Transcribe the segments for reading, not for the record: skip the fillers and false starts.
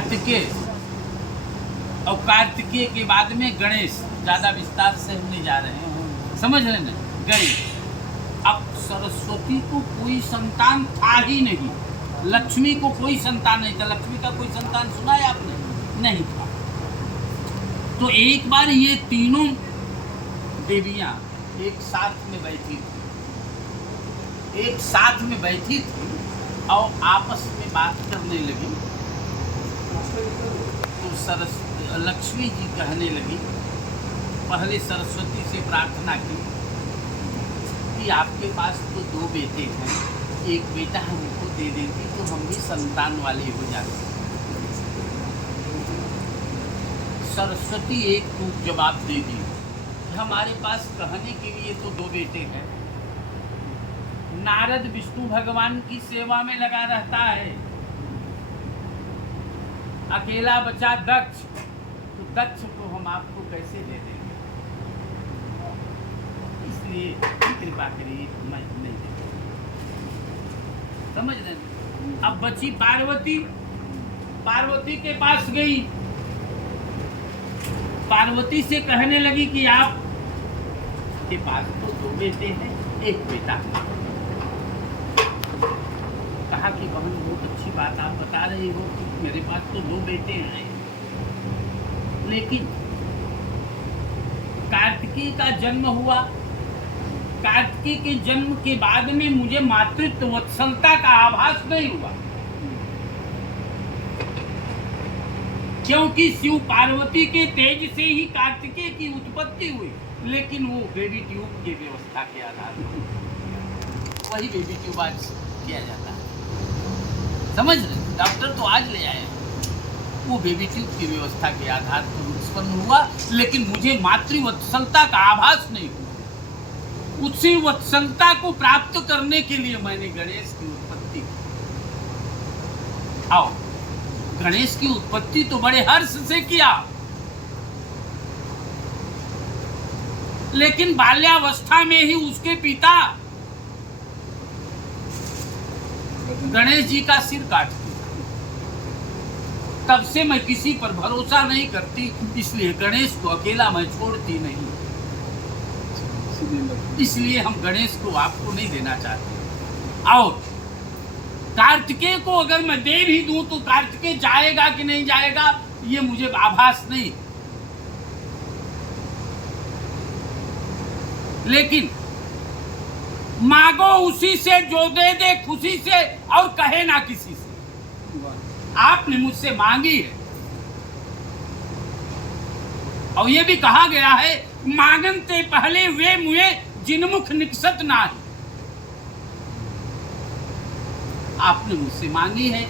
कार्तिकेय और कार्तिकेय के बाद में गणेश। ज्यादा विस्तार से हम नहीं जा रहे हैं, समझ रहे ना। गणेश, अब सरस्वती को कोई संतान था ही नहीं, लक्ष्मी को कोई संतान नहीं था। लक्ष्मी का कोई संतान सुना है आपने? नहीं था। तो एक बार ये तीनों देवियां एक साथ में बैठी थी, एक साथ में बैठी थी और आपस में बात करने लगी। तो लक्ष्मी जी कहने लगी, पहले सरस्वती से प्रार्थना की कि आपके पास तो 2 बेटे हैं, एक बेटा हमको दे देती तो हम भी संतान वाले हो जाते। सरस्वती एक टूक जवाब दे दी, हमारे पास कहने के लिए तो 2 बेटे हैं। नारद विष्णु भगवान की सेवा में लगा रहता है, अकेला बचा दक्ष, तो दक्ष को हम आपको कैसे दे देंगे? इसलिए कृपा करिए, मैं नहीं दे। समझ रहे? अब बची पार्वती। पार्वती के पास गई, पार्वती से कहने लगी कि आप के पास तो 2 बेटे हैं, एक बेटा। कहा कि बहन बहुत अच्छी बात आप बता रही हो कि मेरे पास तो 2 बेटे हैं, लेकिन कार्तिकेय का जन्म हुआ। कार्तिकेय के जन्म के बाद में मुझे मातृत्व वत्सलता का आभास नहीं हुआ, क्योंकि शिव पार्वती के तेज से ही कार्तिकेय की उत्पत्ति हुई, लेकिन वो बेबी ट्यूब की व्यवस्था के आधार पर वही बेबी ट्यूब आज किया जाता है। समझ रहे? डॉक्टर तो आज ले आए, वो बेबी ट्यूब की व्यवस्था के आधार पर उत्पन्न हुआ, लेकिन मुझे मातृवत्सलता का आभास नहीं हुआ। उसी वत्सलता को प्राप्त करने के लिए मैंने गणेश की उत्पत्ति की। आओ, गणेश की उत्पत्ति तो बड़े हर्ष से किया, लेकिन बाल्यावस्था में ही उसके पिता गणेश जी का सिर काट दिया। तब से मैं किसी पर भरोसा नहीं करती, इसलिए गणेश को अकेला मैं छोड़ती नहीं। इसलिए हम गणेश को आपको नहीं देना चाहते। और कार्तिकेय को अगर मैं दे भी दूं तो कार्तिकेय जाएगा कि नहीं जाएगा ये मुझे आभास नहीं, लेकिन मांगो उसी से जो दे दे खुशी से, और कहे ना किसी से। आपने मुझसे मांगी है, और ये भी कहा गया है, मांगन ते पहले वे मुए जिनमुख निकसत नाही। आपने मुझसे मांगी है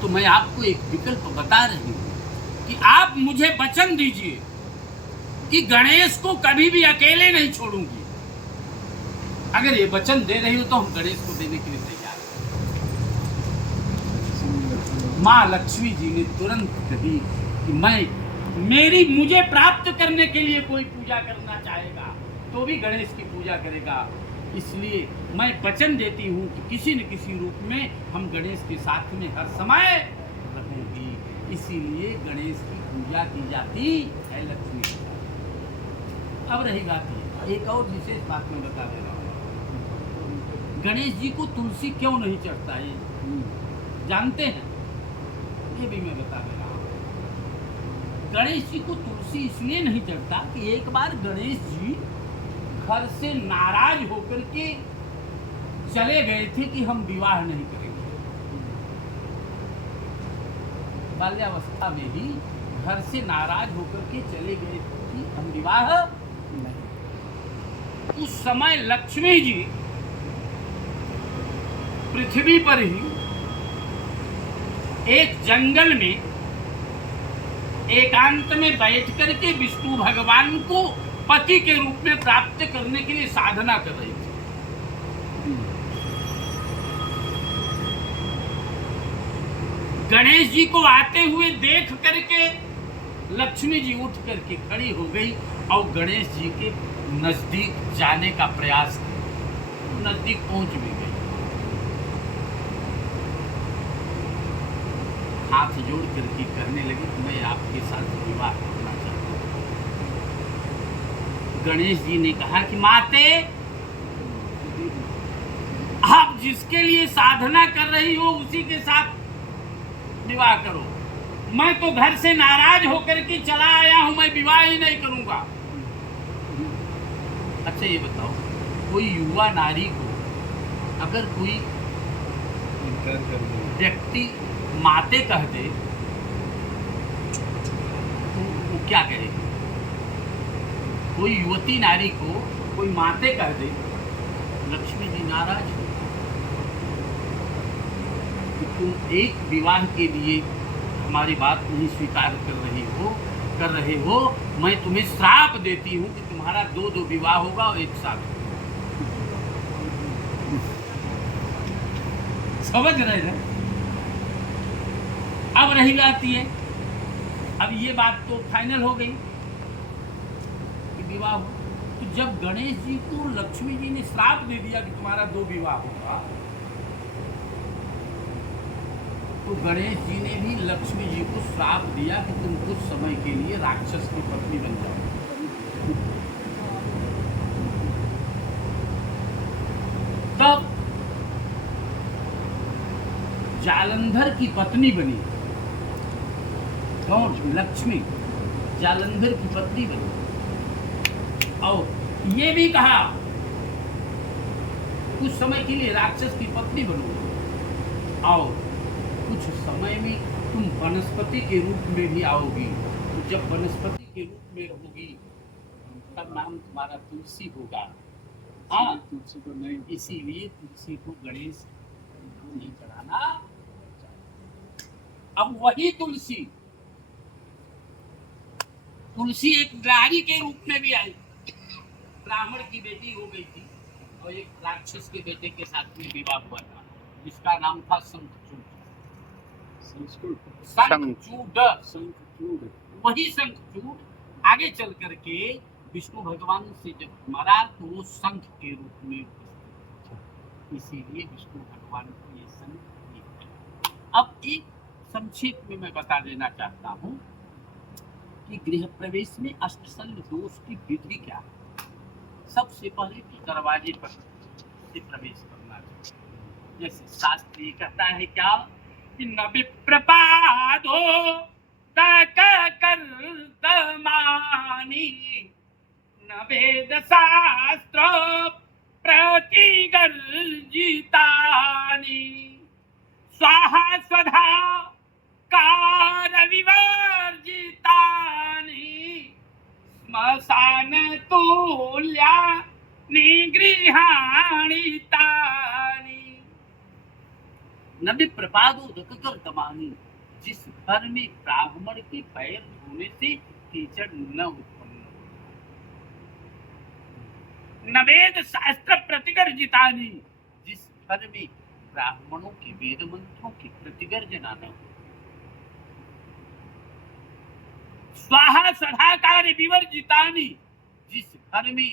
तो मैं आपको एक विकल्प बता रही हूं कि आप मुझे वचन दीजिए कि गणेश को कभी भी अकेले नहीं छोड़ूंगी। अगर ये वचन दे रही हो तो हम गणेश को देने के लिए तैयार हैं। माँ लक्ष्मी जी ने तुरंत कही कि मुझे प्राप्त करने के लिए कोई पूजा करना चाहेगा तो भी गणेश की पूजा करेगा, इसलिए मैं वचन देती हूँ कि किसी न किसी रूप में हम गणेश के साथ में हर समय रहेंगी। इसीलिए गणेश की पूजा की जाती है लक्ष्मी की। अब रही बात ये, एक और विशेष बात मैं बता दे रहा हूँ। गणेश जी को तुलसी क्यों नहीं चढ़ता है जानते हैं? ये भी मैं बता दे रहा हूँ। गणेश जी को तुलसी इसलिए नहीं चढ़ता कि एक बार गणेश जी घर से नाराज होकर के चले गए थे कि हम विवाह नहीं करेंगे। बाल्यावस्था में ही घर से नाराज होकर के चले गए थे कि हम विवाह नहीं। उस समय लक्ष्मी जी पृथ्वी पर ही एक जंगल में एकांत में बैठ करके विष्णु भगवान को पति के रूप में प्राप्त करने के लिए साधना कर रही थी। गणेश जी को आते हुए देख करके लक्ष्मी जी उठ करके खड़ी हो गई और गणेश जी के नजदीक जाने का प्रयास किया। नजदीक पहुंच भी गई। हाथ जोड़ करके कहने लगी कि मैं आपके साथ विवाह करना चाहता हूँ। गणेश जी ने कहा कि माते, आप जिसके लिए साधना कर रही हो उसी के साथ विवाह करो। मैं तो घर से नाराज होकर के चला आया हूं, मैं विवाह ही नहीं करूंगा। अच्छा ये बताओ, कोई युवा नारी को अगर कोई व्यक्ति माते कह दे तो वो क्या कहेगी? कोई युवती नारी को कोई माते कह दे, लक्ष्मी जी नाराज हो कि तुम एक विवाह के लिए हमारी बात नहीं स्वीकार कर रहे हो, मैं तुम्हें श्राप देती हूँ कि तुम्हारा 2 विवाह होगा और एक साथ। समझ रहे हैं? अब रही बात ये, अब ये बात तो फाइनल हो गई कि विवाह हो। तो जब गणेश जी को लक्ष्मी जी ने श्राप दे दिया कि तुम्हारा 2 विवाह होगा, तो गणेश जी ने भी लक्ष्मी जी को श्राप दिया कि तुम कुछ समय के लिए राक्षस की पत्नी बन जाओ। तब जालंधर की पत्नी बनी। कौन? लक्ष्मी जालंधर की पत्नी बनी। और ये भी कहा कुछ समय के लिए राक्षस की पत्नी बनो और कुछ समय में तुम वनस्पति के रूप में भी आओगी। तो जब वनस्पति के रूप में रहोगी तब नाम तुम्हारा तुलसी होगा। हाँ, तुलसी को नहीं, इसीलिए तुलसी को गणेश नहीं चढ़ाना। अब वही तुलसी एक नारी के रूप में भी आई। ब्राह्मण की बेटी हो गई थी और एक राक्षस के बेटे के साथ में विवाह हुआ था, जिसका नाम था शंखचूड। वही शंखचूड आगे चल करके विष्णु भगवान से जब मरा तो वो शंख के रूप में उपस्थित, इसीलिए विष्णु भगवान को ये शंख। अब एक संक्षेप में मैं बता देना चाहता हूँ कि गृह प्रवेश में अष्टशल्य दोष की विधि क्या है। सबसे पहले दरवाजे पर से प्रवेश करना चाहिए। जैसे शास्त्र ये कहता है क्या कि न विप्रपादो कर्तमानी न वेद शास्त्र प्रतिगर्जितानि स्वाहा स्वधा कारविवर्जितानि श्मशान तुल्या निगृहाणि तानि। न विप्रपादोदकर्तमानि, जिस घर में ब्राह्मण के पैर धोने से कीचड़ न उत्पन्न हो। न वेद शास्त्र प्रतिगर्जितानि, जिस घर में ब्राह्मणों के वेद मंत्रों की प्रतिगर्जना न हो। स्वाहा सदाकार विवर्जितानि, जिस घर में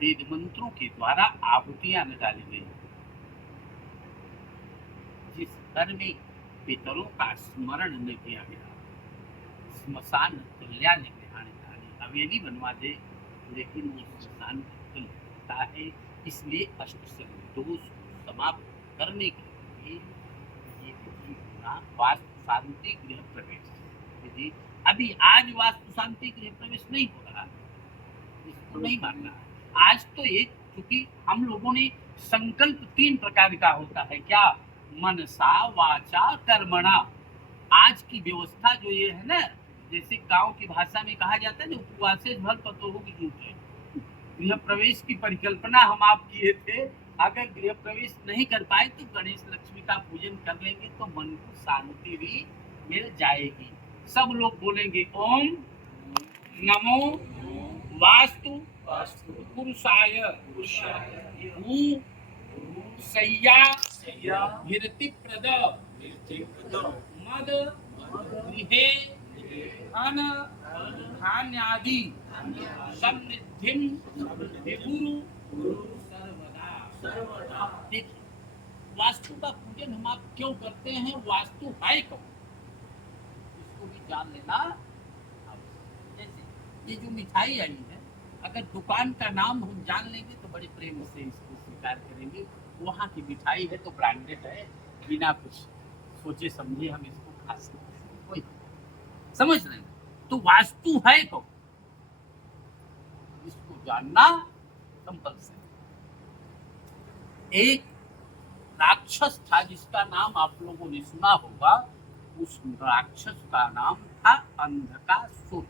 वेद मंत्रों के द्वारा आहुतियां न डाली गई। जिस घर में पितरों का स्मरण न किया गया। श्मशान तुल्या निगृहाणि तानि, हवेली बनवा दे लेकिन वो श्मशान तुल्य होता है। इसलिए अष्टशल्य दोष समाप्त करने के लिए ये विधि होना वास्तु शांति गृह प्रवेश विधि। अभी आज वास्तु शांति गृह प्रवेश नहीं हो रहा, इसको नहीं मानना। आज तो एक, क्योंकि हम लोगों ने संकल्प 3 प्रकार का होता है। क्या? मनसा वाचा कर्मणा। आज की व्यवस्था जो ये है ना, जैसे गांव की भाषा में कहा जाता है ना, उपवासे फल पतोहू की जूठ है। गृह प्रवेश की परिकल्पना हम आप किए थे, अगर गृह प्रवेश नहीं कर पाए तो गणेश लक्ष्मी का पूजन कर लेंगे तो मन को शांति भी मिल जाएगी। सब लोग बोलेंगे ओम नमो वास्तु पुरुषाय सैया हीरतिप्रद मद गृहे अन धान्यादि समृद्धिं विभुरु सर्वदा। वास्तु का पूजन हम आप क्यों करते हैं, वास्तु है कौन, इसको भी जान लेना आवश्यक। जैसे ये जो मिठाई आई है, अगर दुकान का नाम हम जान लेंगे तो बड़े प्रेम से इसको स्वीकार करेंगे, वहाँ की मिठाई है तो ब्रांडेड है, बिना कुछ सोचे समझे हम इसको खा सकते हैं, कोई समझ रहे हैं। तो वास्तु है कौन, इसको जानना कंपल्सरी। एक राक्षस था जिसका नाम आप लोगों ने सुना होगा, उस राक्षस का नाम था अंधकासुर।